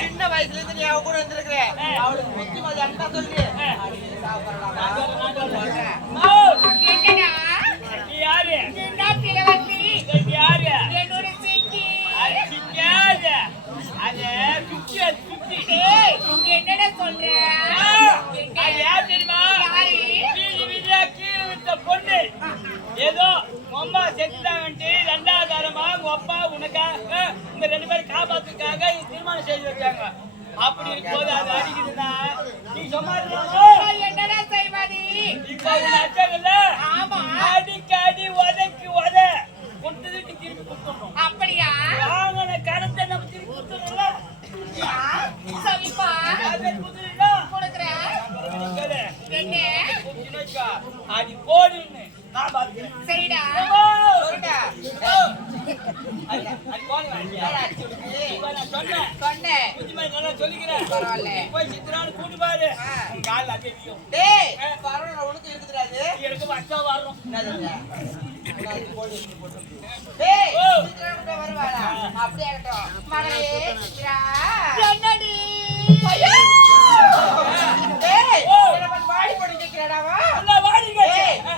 சின்ன வயசுல இருந்து நீ அவ கூட வந்திருக்கிற அவளுக்கு வெற்றி மாதிரி என்ன சொல்லி என்னடா சொல்ற பொண்ணு ஏதோ அம்மா செத்துட்டாங்கன்ட்டு ரெண்டாவது தரமா உங்க அப்பா உனக்காக உங்க ரெண்டு பேரும் காப்பாத்துக்காக திருமணம் செய்து வச்சாங்க. அப்படி இருக்கும்போது அது அடிக்குதுன்னா நீ சும்மா என்னடா செய்வாதி இப்ப அச்சகல்ல அடிக்கடி உதைக்கு உத கொடுத்தது நீ திருப்பி கொடுத்துடணும். அப்படியா வாங்கின கருத்தை நம்ம திருப்பி கொடுத்துடணும்ல. சரிப்பா கொடுத்துருக்கா கொடுக்குறேன் என்ன அடி போடுன்னு நான் பாத்துக்கிறேன். சரிடா போய் சித்ரான்னு கூட்டு பாரு கால தெரியும். உனக்கு இருக்குறாது எனக்கு வச்சா வர்றோம் வருவாளா அப்படியே மகளே என்னடி வாடி போடி கேட்கிறாடாவா வாடி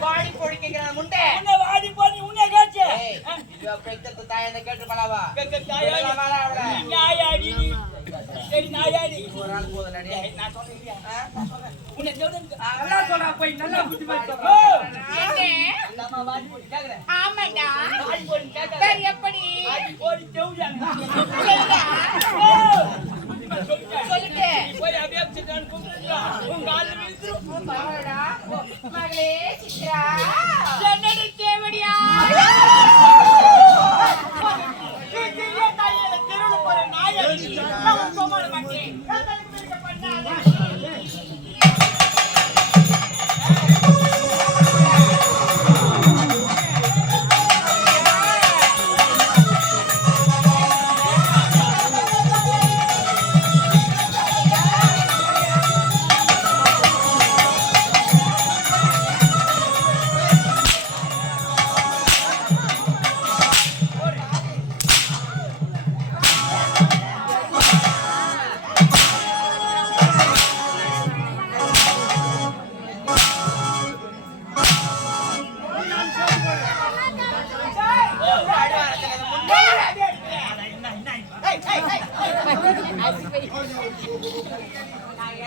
வாடி போடி கேட்கிறான் முண்டை வாடி போடி உன்னை கேச்சு பெத்த தாயனை கேட்டு பலாவா நாயாடி சரி நாயாடி ஒரு நாள் போதும் நான் சொல்றேன் போய் நல்லா புத்தி ஆமாடா சரி எப்படி சொல்லிட்டு மகளே சித்ரா என்னடி தேவடியா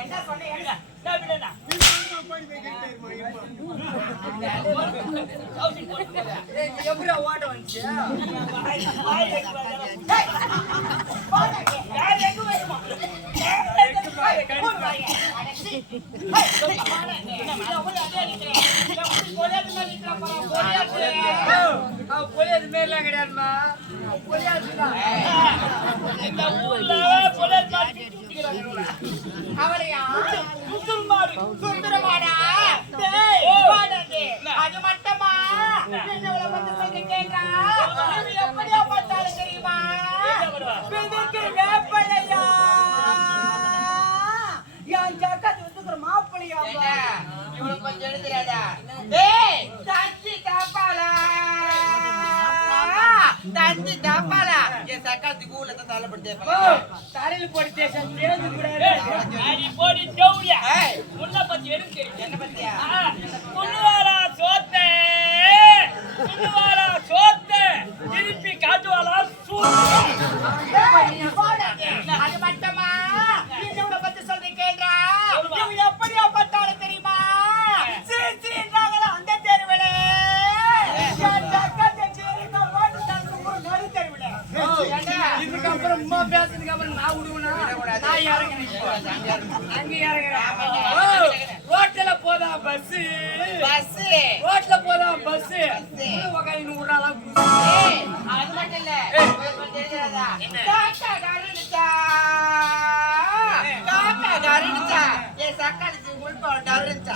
என்ன சொன்னேன் எப்படி ஓட்ட வந்துச்சு பொலியாது மேலாம் கிடையாதுமா பொலியாதுதான் இந்த ஊர்ல அவரையா சுந்தரமாடா அது மட்டுமா என்னவளை வந்து சொல்லி கேட்டா எப்படியா பார்த்தாலும் தெரியுமா வேப்பலையா என் ஜக்கத்து வந்துக்கிற மாப்பிள்ளையா இவனுக்கு கொஞ்சம் எழுதுறாடா டேய் தஞ்சி தாப்பாலா தஞ்சி தாப்பாலா என் சக்காத்துக்கு ஊர்ல தான் தலைப்படுத்தே தலையில் போடி ஸ்டேஷன் தேர்ந்து கூடாது அடி போடி டவுரியா முன்ன பத்தி எனக்கு தெரியும் என்ன பத்தியா முன்னுவாரா சோத்தே முன்னுவாரா சோத்தே திருப்பி காட்டுவாளா அது மட்டுமா இன்னொரு பத்தி சொல்லி கேட்டா எப்படியா பார்த்தாலும் தெரியுமா அந்த தெருவில இதுக்கப்புறம் அம்மா பேசுறதுக்கு அப்புறம் நான் விடுவேனா நான் இறங்குறேன் அங்க இறங்குறேன் ரோட்ல போதா பஸ் ரோட்ல போதா பஸ் உட்காந்து விடுறாளா அது மட்டும் இல்ல என் சக்காத்துக்கு உள்பா டருச்சா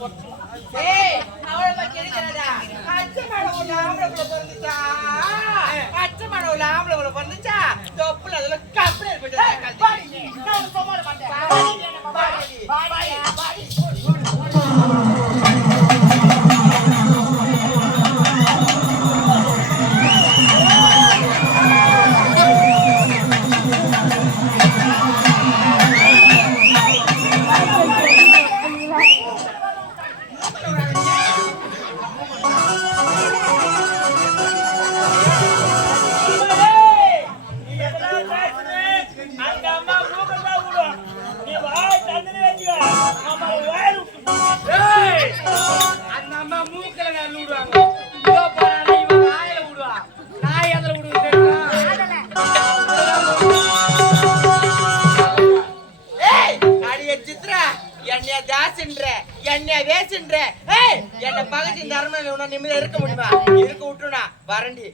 ஏய் அவளை பத்தி கேக்குறடா அச்ச மேடம் ஒரு ஆம்பளை பிறந்துச்சா அச்ச மேடம் ஒரு ஆம்பளை பிறந்துச்சா தொப்புல அதுல கப்பல போயிட்டு பாடி நான் சும்மா மாட்டேன் பாடி என்ன பகச்சு இந்த அரண்மனையில உன்ன நிம்மதியா இருக்க முடியுமா? இருக்க விட்டுனா வரண்டி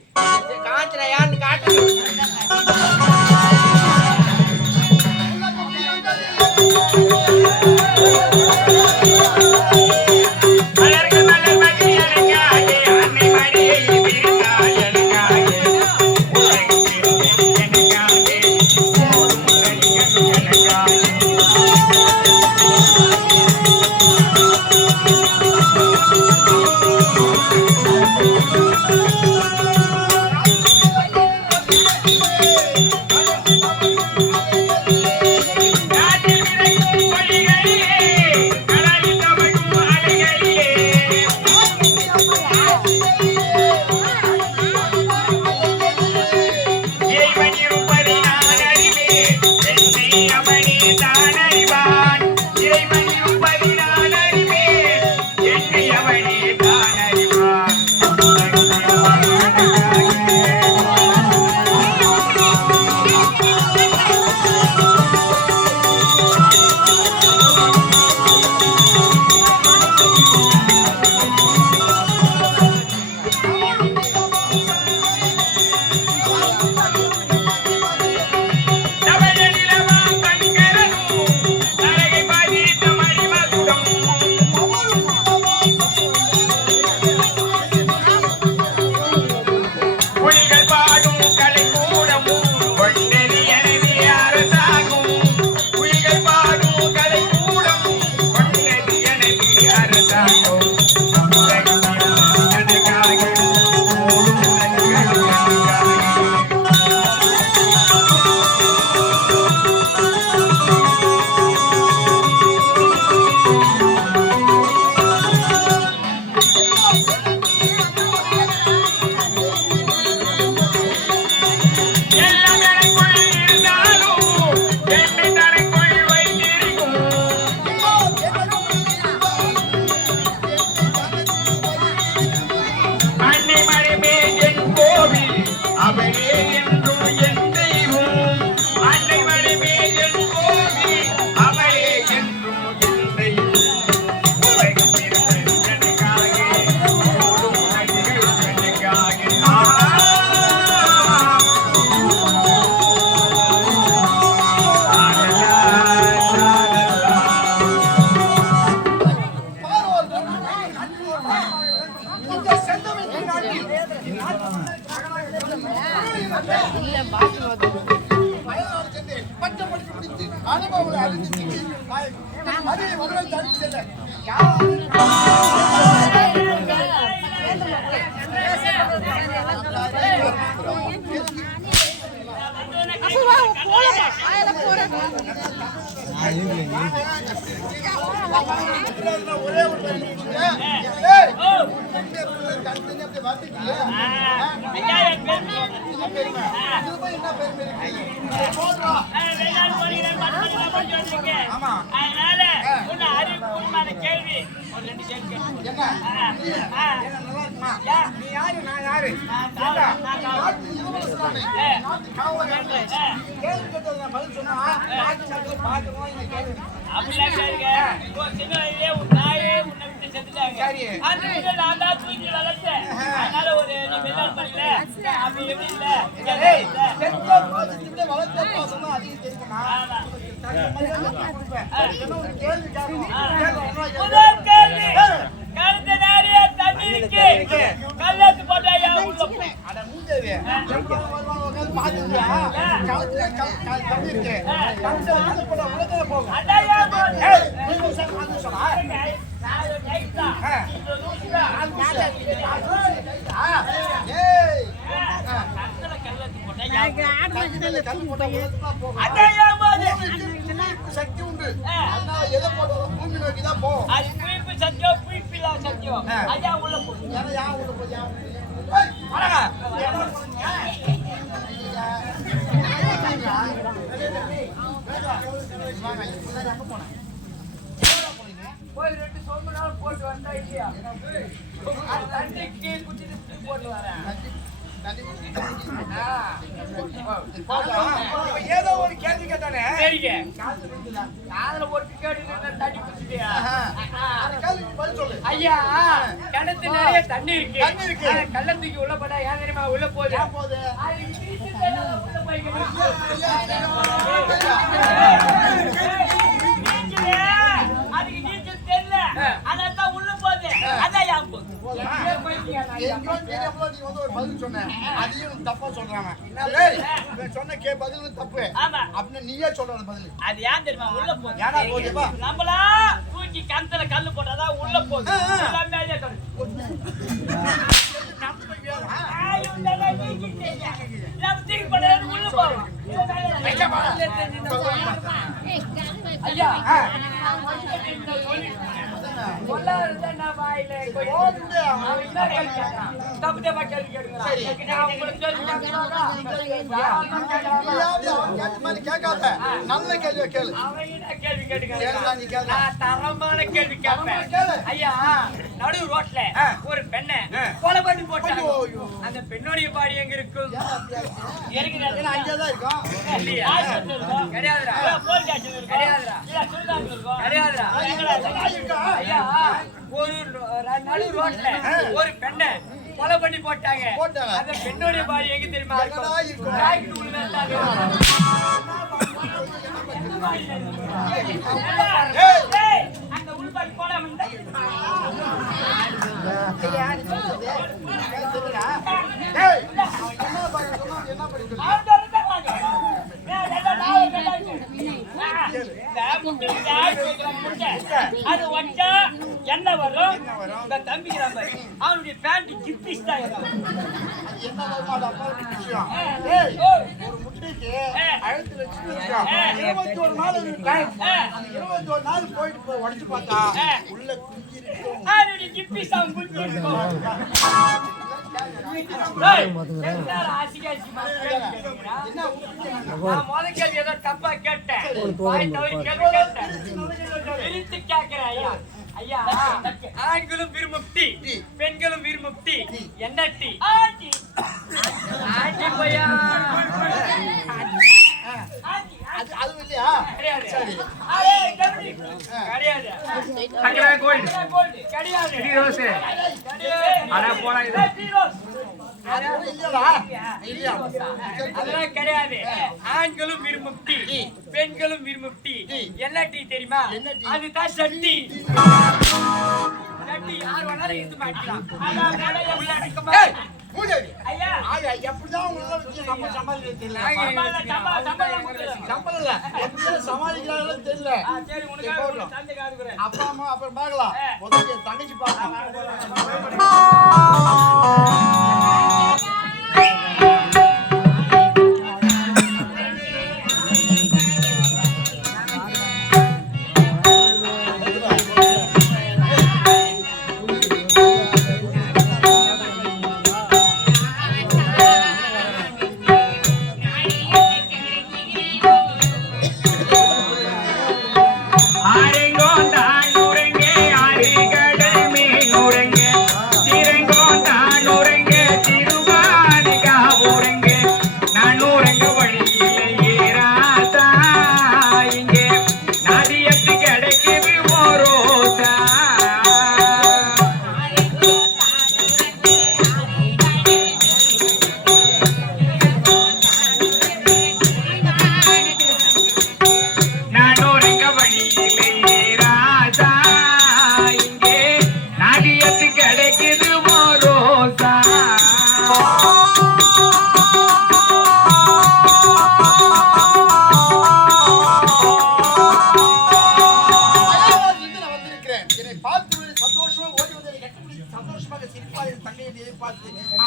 காஞ்சனா யாருன்னு காட்டு. முதல் கேள்வி. கழுத்து நிறைய தண்ணி இருக்கு. கல்லத்து போட்டா ஏன் உள்ள போ? அட மூதேவி எப்போ வருவாங்க பாத்துட்டியா கழுத்துல தண்ணி இருக்கு கழுத்துல தண்ணி போட உலகத்துல போகும் அடையா போடு. ஏய் நீ வந்து சொன்னா நான் டைட்டா. இந்த லூசுடா. ஏய் கல்லத்து போட்டா ஏன் கல்லு போட்டா உலகத்துல போகும் அடையா போடு. சக்தி உண்டு அதனால எதை போட்டாலும் பூமி நோக்கி தான் போகும் அது புயிப்பு சத்தியம் புயிப்பில்லா சத்தியம். ஐயா உள்ள போ. ஏன்னா யா உள்ள போய் யா வரங்க. போய் 2 சொம்பு நாள் போட்டு வந்தா இல்லையா? அது தண்ணிக்கு குடிச்சிட்டு போட்டு வரேன். ஏதோ ஒரு கேள்வி கேட்டானே சரிங்க. காதுல ஒட்டு கேட்டு தண்ணி குடிச்சிட்டியா? பதில் சொல்லு ஐயா கிணத்து நிறைய தண்ணி இருக்கு. தண்ணி இருக்கு. ஆனா கள்ளத்துக்கு உள்ள போட்டா ஏன் தெரியுமா உள்ள போகுது? போகுது அது இடிச்சு தெரியல, உள்ள போய்க்கிட்டு. நீச்சலே, அதுக்கு நீச்சல் தெரியல. அதான் உள்ள போகுது. அதான் ஏன் போகுது? ஏன் போய்க்கியா நான் ஐயா? எங்கேயோ தெரியாம நீ வந்து ஒரு பதில் சொன்ன அதையும் தப்பா சொல்றாங்க சொன்ன பதில் தப்பு ஆமா. அப்படின்னு நீயே சொல்ற பதில் அது ஏன் தெரியுமா உள்ள போகுது? ஏன்னா போகுதுப்பா நம்மளா தூக்கி கணத்துல கல்லு போட்டாதான் உள்ள போகுது. எல்லாம் மேலே கல்லு. ஐயா கேட்காத நல்ல கேள்வியா கேளு தரமான கேள்வி கேட்பேன். ஐயா நடு ரோட்ல ஒரு பெண்ணை கொலை பண்ணி போட்டாங்க. அந்த பெண்ணுடைய பாடி எங்க இருக்கும்? அங்கேதான் இருக்கும் கிடையாதுடா. கிடையாதுடா. கிடையாதுடா. ஐயா ஒரு நடு ரோட்ல ஒரு பெண்ணை கொலை பண்ணி போட்டாங்க. அந்த பெண்ணுடைய பாடி எங்க தெரியுமா இருக்கும்? ராக்கெட் உள்ள வச்சாங்க. அந்த உள்பாடி போடாம இருந்தா அது வச்சா என்ன வரும்? இந்த தம்பி அவனுடைய பேண்ட் கிப்பிஸ் தான் ஒரு முட்டைக்கு அழுத்துல 21 நாள் இருக்கு. அந்த 21 நாள் போயிட்டு உடைச்சு பார்த்தா உள்ள குஞ்சு இருக்கும். அவனுடைய கிப்பிஸ் அவன் குஞ்சு இருக்கும். ஏதோ தப்பா கேட்டேன். ஐயா ஆண்களும் விரும்புப்டி பெண்களும் விரும்புப்டி என்ன டீ? ஆண்டி பையா அது இல்லையா? கிடையாது. அதெல்லாம் கிடையாது. ஆண்களும் விரும்புப்டி பெண்களும் விரும்புப்டி என்ன டீ தெரியுமா? அதுதான் சட்டி. சட்டி யார் வேணாலும் இருந்து மாட்டிக்கலாம். ஐயா எப்படிதான் உங்களை வச்சு நம்ம சமாளிக்கிறது தெரியல. சம்பளம் இல்ல எப்படிதான் சமாளிக்கிறாங்களோ தெரியல. சரி உனக்கு தந்தை காட்டுகிறேன். அப்பா அம்மா அப்புறம் பார்க்கலாம். முதல்ல தங்கச்சி பார்க்கலாம். ஆரெங்கோண்டான் உறங்கே ஆரிகடல் மீன் உறங்கே திரங்கோண்டான்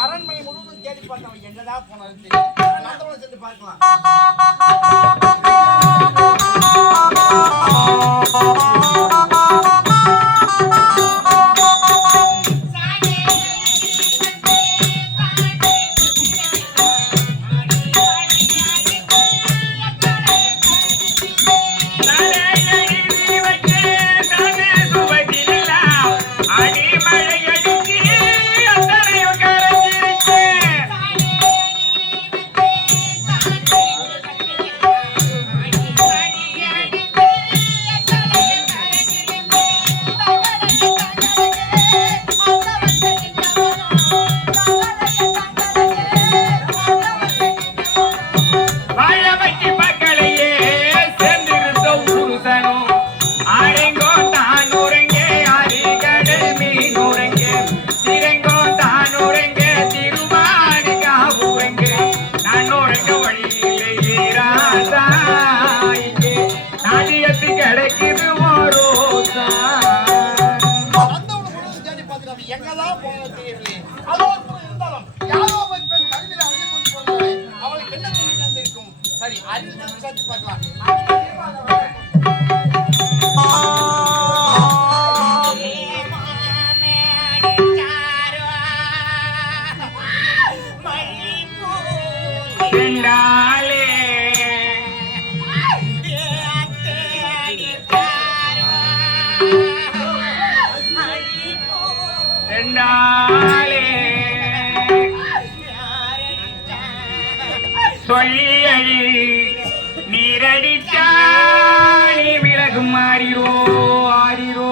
அரண்மனை முழுவதும் தேடி பார்த்தவன் எங்கடா போனாலும் தெரியும். நந்தவனம் சென்று பார்க்கலாம். எங்கெல்லாம் போனது தெரியவில்லை. அதோ இருந்தாலும் யாரோ ஒரு பெண் கல்வியில் அறிந்து கொண்டு போனாலே அவளுக்கு என்ன தொழில் வந்திருக்கும். சரி, அறிந்து விசாரித்து பார்க்கலாம். சொல்லி நீரடிச்சா நீ விலகும் மாறிரோ ஆறிரோ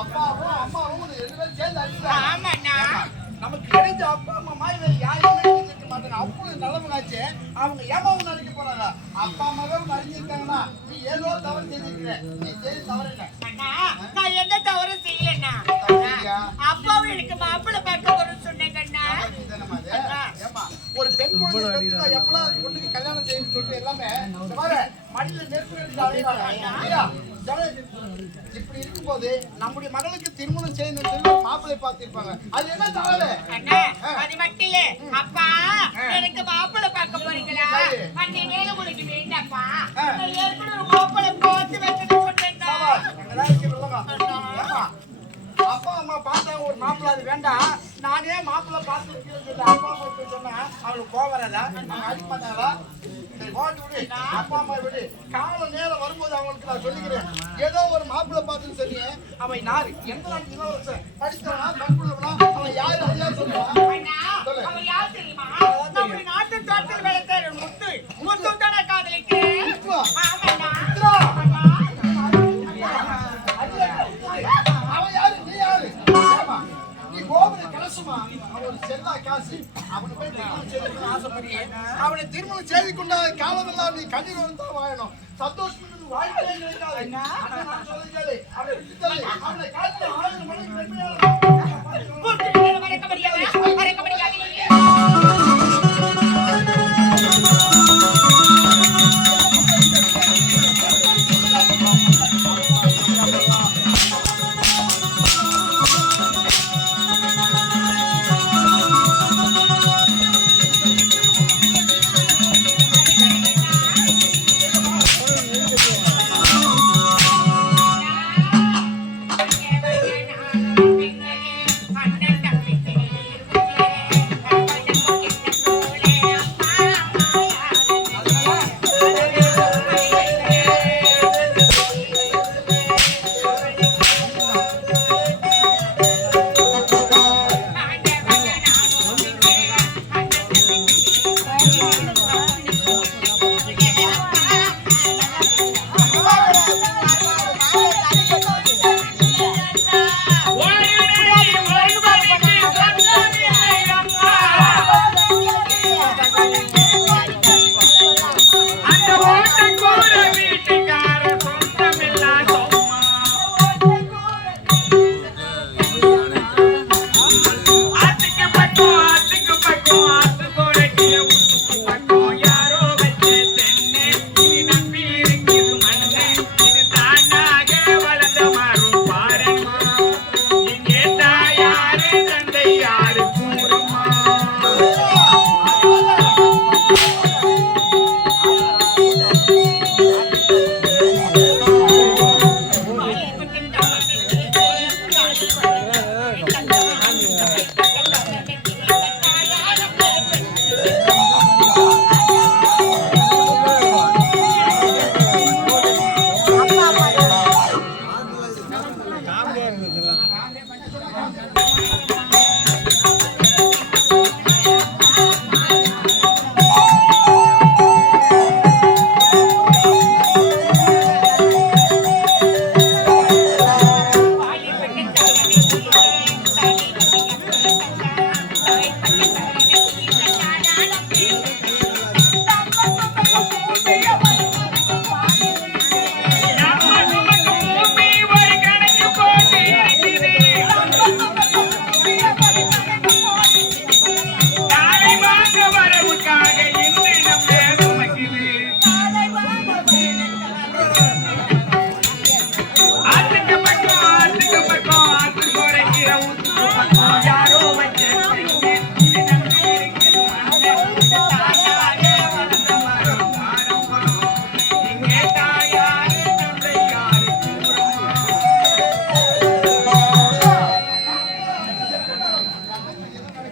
அப்பாவும் அம்மாவும் ரெண்டு பேரும் சேர்ந்து அடிச்சாங்க. நமக்கு கிடைச்ச அப்பா அம்மா மாதிரி யாருமே இருக்க மாட்டாங்க. அவ்வளவு நிலமனாச்சு. அவங்க ஏமாவும் நினைக்க போறாங்க. அப்பா அம்மாவே மறைஞ்சிருக்காங்கன்னா நீ ஏதோ தவறு செஞ்சிருக்கிற. நீ செய்து தவறு இல்லை. நான் எந்த தவறும் செய்யலண்ணா. அப்பாவும் எனக்கு மாப்பிள்ளை பார்க்க போறேன்னு சொன்னேன் கண்ணா. ஒரு பெண் குழந்தை எப்பலாம் பொண்ணுக்கு கல்யாணம் செய்யணும்னு சொல்லிட்டு எல்லாமே மடியில நெருப்பு இப்படி இருக்கும்போது நம்முடைய மகளுக்கு திருமணம் செய்யணும் மாப்பிள்ளை பார்த்திருப்பாங்க. அது என்ன தவறு? அது மட்டும் இல்ல அப்பா, எனக்கு மாப்பிள்ளை பார்க்க போறீங்களா? அன்னை மேல உங்களுக்கு வேண்டாப்பா. ஏற்கனவே ஒரு மாப்பிள்ளை பார்த்து வைக்கணும்னு சொன்னேன். அப்பா அம்மா பார்த்தா ஒரு மாப்பிள்ளை அது வேண்டாம். நானே மாப்பிள்ளை பார்த்து சொல்லி அப்பா அம்மா சொன்னா அவளுக்கு கோவம் வராதா? அடிக்க மாட்டாங்களா? சரி, போட்டு விடு. அப்பா அம்மா விடு. கால நேரம் வரும்போது அவங்களுக்கு நான் சொல்லிக்கிறேன். ஏதோ ஒரு மாப்பிள்ளை பார்த்துன்னு சொல்லி அவன் யாரு, எந்த நாட்டுல படித்தவனா கண்புள்ளவனா, அவன் யாரு அதையா சொல்லுவான். அவன் யார் தெரியுமா? நம்ம நாட்டு தோட்டத்தில் விளையாடுற முத்து. முத்து தானே காதலிக்கிறேன். அவன் யாரு, நீ யாரு? நீ கோபுர கலசுமா? அவன் செல்லா காசு. அவனை போய் திருமணம் செய்து ஆசைப்படுறியே. அவனை திருமணம் செய்து கொண்ட காலமெல்லாம் நீ கண்ணீர் வந்து வாழணும். சந்தோஷம் வாழ்க்கையை நினைக்காது. நான் சொல்லுங்கள், அவனை விட்டுத்தலை. அவனை காட்டு 1000 மணிக்கு மறக்க முடியாது.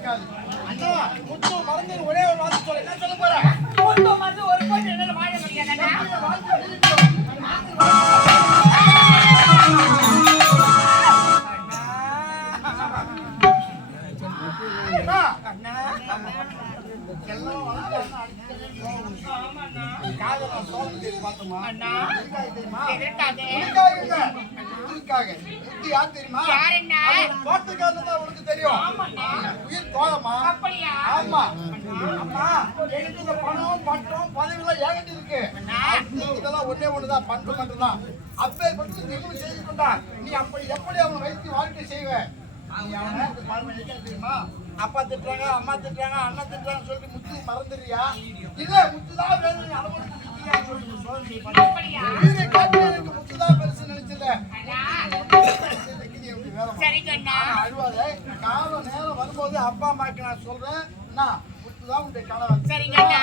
இருக்காது. அண்ணா, முத்து மறந்து ஒரே ஒரு வார்த்தை சொல்ல. என்ன சொல்ல போற? முத்து மருந்து ஒரு போட்டு என்னால வாழ முடியாதா? அண்ணா, எல்லாம் வளர்ந்தாருன்னா அடிக்கடி காதல சோதனை பார்த்தோமா? அண்ணா தெரியுமா? திருட்டாதே. இதுக்காக முத்து யார் தெரியுமா? யாருன்னா? தோட்டக்காரன் தான் உனக்கு தெரியும். உயிர் தோழமா? அப்படியா? ஆமா. அம்மா, எனக்கு இந்த பணம் பட்டம் பதவியெல்லாம் ஏகட்டி இருக்கு. இதெல்லாம் ஒண்ணே ஒண்ணுதான், பண்பு மட்டும்தான். அப்பேற்பட்டு நிமிடம் செய்து கொண்டா நீ அப்படி எப்படி அவனை வைத்து வாழ்க்கை செய்வ? நீ அவனை பழமை தெரியுமா? அப்பா திட்டுறாங்க, அம்மா திட்டுறாங்க, அண்ணா திட்டுறாங்க சொல்லிட்டு முத்து மறந்துடுறியா? இல்ல முத்துதான் வேணும் அளவுக்கு அப்படியா? உயிரை காட்டி எனக்கு முத்துதான் பெருசு நினைச்சல. அண்ணா வேலை சரிங்க அண்ணா. அழுவாத. காலம் நேரம் வரும்போது அப்பா அம்மாக்கு நான் சொல்றேன். என்ன முத்துதான் உன்னுடைய கணவன். சரிங்க அண்ணா.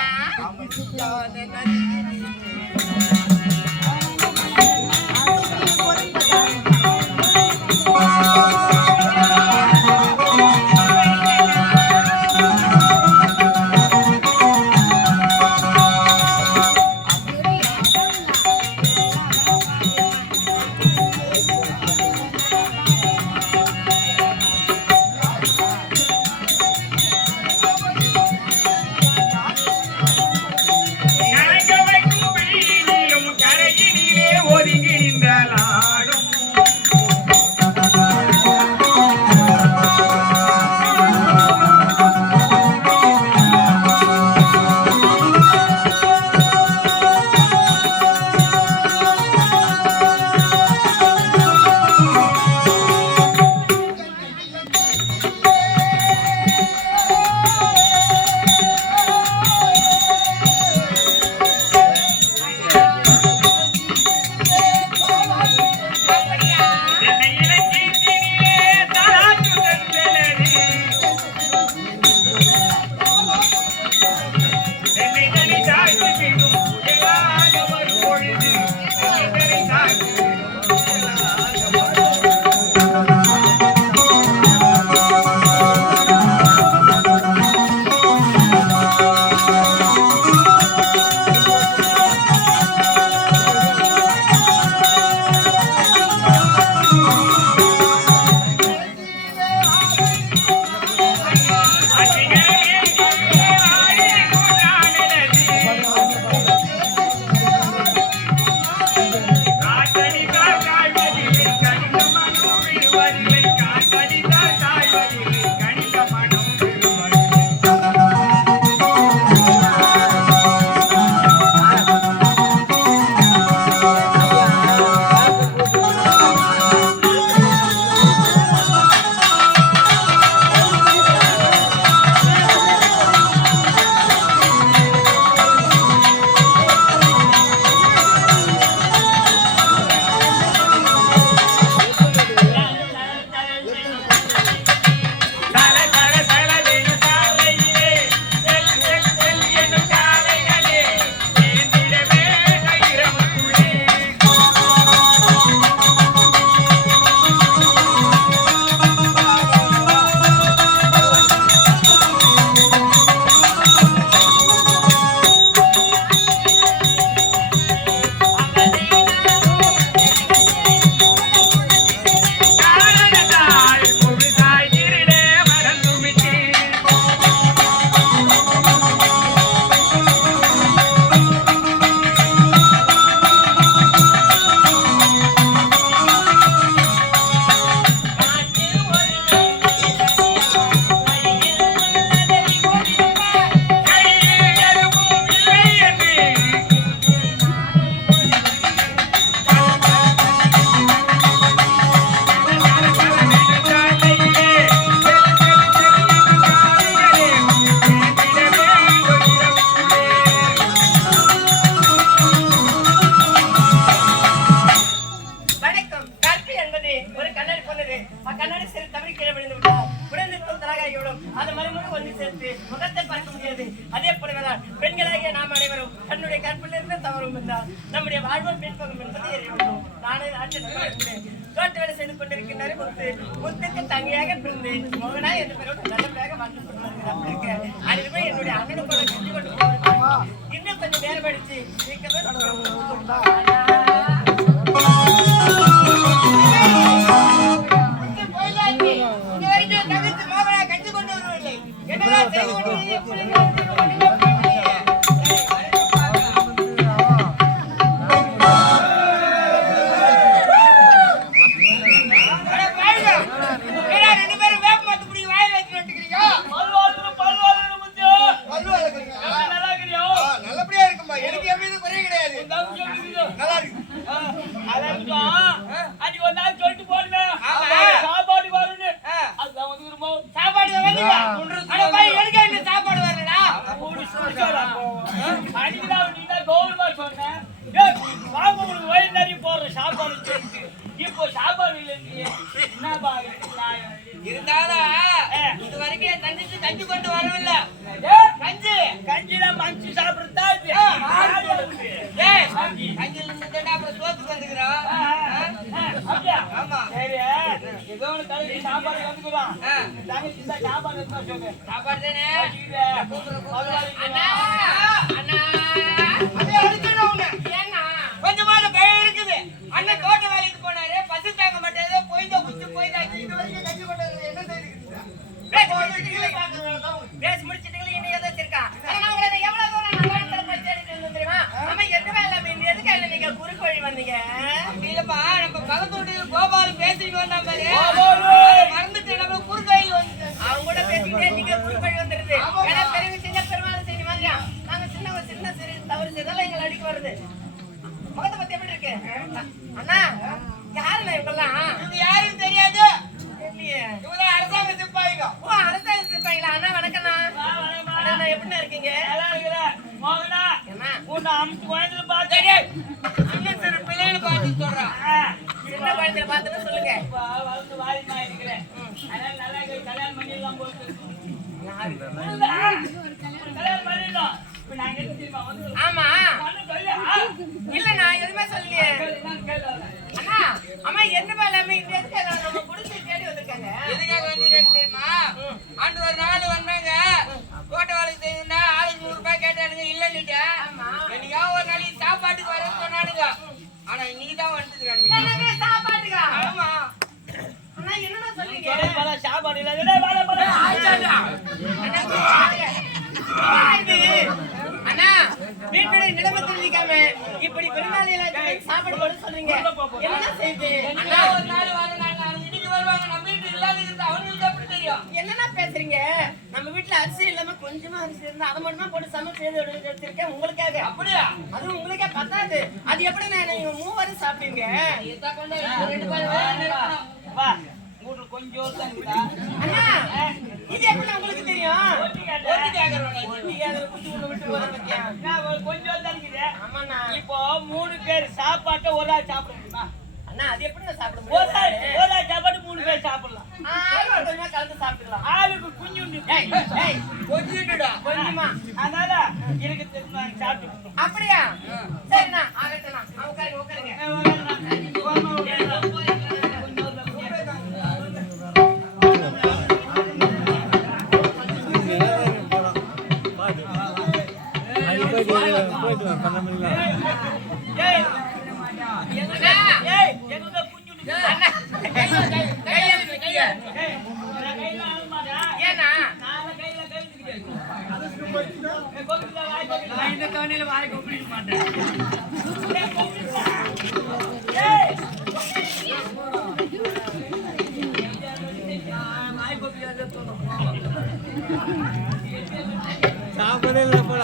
நம்முடைய வாழ்வும் பின்பகும் என்பதை அறிவிக்கும். நானே நாட்டில் தோட்ட வேலை செய்து கொண்டிருக்கின்ற முத்துக்கு தனியாக பிறந்து மோகனா என்று பெறும் நல்லபடியாக வாழ்ந்து செய்து கொண்டு எப்படி ஒண்ணுமே புரியலையே. நல்லபடியா இருக்கும்பா. எனக்கு என் மீது குறைய கிடையாது. நல்லா இருக்கு. அன்னைக்கு ஒரு நாள் சொல்லிட்டு போனேன் சாப்பாடு வரும்னு. அதுதான் வந்து சாப்பாடு வரலையா? அட போய் எடுக்க இந்த சாப்பாடு வரலடா. அன்னைக்குதான் நீ தான் கௌரவமா சொன்னேன். வாங்க உங்களுக்கு வயிறு நிறைய போடுற சாப்பாடு சேர்த்து. இப்போ சாப்பாடு இல்லை என்ன பாரு இருந்தாலும் இது வரைக்கும் என் தங்கச்சி கஞ்சி கொண்டு வரவில்ல. கஞ்சில மஞ்சு சாப்பிடுறதா கஞ்சில இருந்து அப்புறம் சோத்துக்கு வந்துக்கிறோம். அப்படியா? ஆமா. சரி ஏதோ ஒரு தலைவி சாப்பாடு வந்துக்கிறோம். தங்கச்சி தான் சாப்பாடு எடுத்து சொல்லு. சாப்பாடு தானே அண்ணா அண்ணா அதே அடிக்கணும் உன்னை. ஏன்னா கொஞ்சமாவது பயம் இருக்குது. அண்ணன் தோட்ட வேலைக்கு போனாரு, பசு தாங்க மாட்டேது, போய்தா குச்சி போய்தா இது வரைக்கும் கஞ்சி கொண்டாரு. என்ன செய்யுங்க பேசி முடிச்சிட்டீங்களா? இன்னும் ஏதோ வச்சிருக்கான். எவ்வளவு தூரம் நல்லா போய் தேடிட்டு இருந்தோம் தெரியுமா? நம்ம எந்த வேலை எதுக்கு இல்லை நீங்க குறுக்கு வழி வந்தீங்க? இல்லப்பா நம்ம பக்கத்தோடு கோபால் பேசிட்டு வந்தோம் பாரு, மறந்துட்டு நம்ம குறுக்கு வழி வந்து அவங்க கூட பேசிக்கிட்டே நீங்க குறுக்கு வழி வந்துருது. ஏன்னா பெரியவங்க செஞ்சா பெருமாள் செய்ய மாதிரியா நாங்க சின்ன சிறு தவறு செய்தாலும் எங்களை அடிக்க வருது. முகத்தை பத்தி எப்படி இருக்கு அண்ணா? யாருண்ணா இவங்கெல்லாம்? இவங்க யாருன்னு தெரியாது. இவங்க அரசாங்க சிப்பாய்ங்க. ஓ அரசாங்க சிப்பாய்ங்களா? அண்ணா வணக்கம்ண்ணா. அண்ணா எப்படிண்ணா இருக்கீங்க? நல்லா இருக்கிறேன். மோகனா என்ன உன்னை அமுத்து குழந்தைல பார்த்து சின்ன சிறு பிள்ளைகளை பார்த்து சொல்றான். சின்ன குழந்தைய பார்த்துன்னு சொல்லுங்க. வளர்ந்து வாரிமா இருக்கிறேன். அதனால நல்லா கல்யாணம் பண்ணிடலாம் போட்டு கல்யாணம் பண்ணிடலாம். இப்ப நாங்க என்ன தெரியுமா வந்து ஆமா இல்ல நான் எதுவுமே சொல்லலையே. அண்ணா அம்மா என்ன வேலைமே இந்த எதுக்கு நம்ம குடிச்சு தேடி வந்திருக்காங்க? எதுக்காக வந்தீங்க தெரியுமா? அன்று ஒரு நாள் வந்தாங்க தோட்ட வேலை செய்யுதுன்னா ஆளுக்கு 100 ரூபாய் கேட்டானுங்க. இல்லன்னுட்டேன். என்னையா ஒரு நாளைக்கு சாப்பாட்டுக்கு வரேன்னு சொன்னானுங்க. ஆனா இன்னைக்கு தான் வந்துருக்கானுங்க சாப்பாட்டுக்கா? ஆமா அண்ணா என்னடா சொல்றீங்க? சாப்பாடு இல்ல அண்ணா வீட்டுடைய நிலைமை தெரிஞ்சிக்காம இப்படி பெருநாளையில சாப்பாடு போட சொல்றீங்க. என்ன செய்யுது? அண்ணா ஒரு நாள் வர நாள் இன்னைக்கு வருவாங்க. நம்ம வீட்டு இல்லாத இருந்து அவங்களுக்கு எப்படி தெரியும்? என்னன்னா பேசுறீங்க? நம்ம வீட்டுல அரிசி இல்லாம கொஞ்சமா அரிசி இருந்தா அதை மட்டும் தான் போட்டு சமைச்சு எடுத்திருக்கேன் உங்களுக்காக. அப்படியா? அது உங்களுக்கே பத்தாது. அது எப்படி நீங்க 3 வாரம் சாப்பிட்டீங்க? வா வீட்டுல கொஞ்சம் அண்ணா இது எப்படி உங்களுக்கு தெரியும்? கொஞ்சம் தான் இருக்குது. ஆமாண்ணா. இப்போ 3 பேர் சாப்பாட்டை ஒரு ஆள் சாப்பிட முடியுமா? அண்ணா அது எப்படி சாப்பிட ஒரு முடியும்? ஆள் சாப்பாடு 3 பேர் சாப்பிடலாம். கொஞ்சமா கலந்து சாப்பிட்டுக்கலாம். ஆளுக்கு குஞ்சு கொஞ்சமா அதனால இருக்கு தெரியுமா சாப்பிட்டு. அப்படியா? சரிண்ணா ஆகட்டும்ண்ணா. உட்காருங்க. இந்த தவணையில வாய் கொப்பிடிக்க மாட்டேன். சாப்பிடல போல